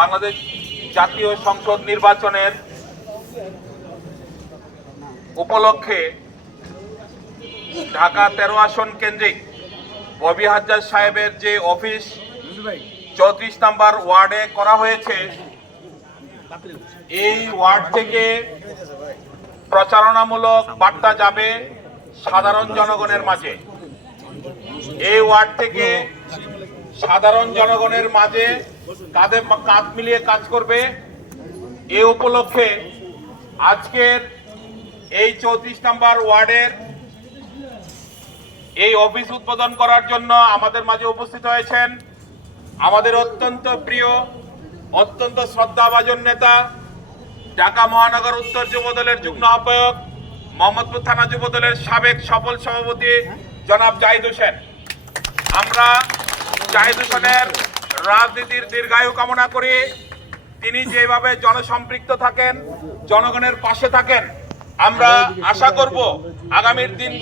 বাংলাদেশ জাতীয় সংসদ নির্বাচনের উপলক্ষে ঢাকা 13 আসন কেন্দ্রিক ববি হাজ্জাজ সাহেবের যে অফিস 34 নম্বর ওয়ার্ডে করা হয়েছে, এই ওয়ার্ড থেকে প্রচারণামূলক বার্তা যাবে সাধারণ জনগণের মাঝে। এই ওয়ার্ড থেকে সাধারণ জনগণের মাঝে কাঁধে কাঁধ মিলিয়ে কাজ করবে। এই উপলক্ষে আজকের এই 34 নম্বর ওয়ার্ডের এই অফিস উদ্বোধন করার জন্য আমাদের মাঝে উপস্থিত হয়েছেন আমাদের অত্যন্ত প্রিয়, অত্যন্ত শ্রদ্ধাভাজন নেতা, ঢাকা মহানগর উত্তর যুবদলের যুগ্ম আহ্বায়ক, মোহাম্মদপুর থানা যুবদলের সাবেক সফল সভাপতি জনাব জাহিদ হোসেন। আমরা জাহিদ হোসেনের রাজনীতির দীর্ঘায়ু কামনা করি। তিনি যেভাবে জনসম্পৃক্ত থাকেন, জনগণের পাশে থাকেন, আমরা আশা করব আগামীর দিন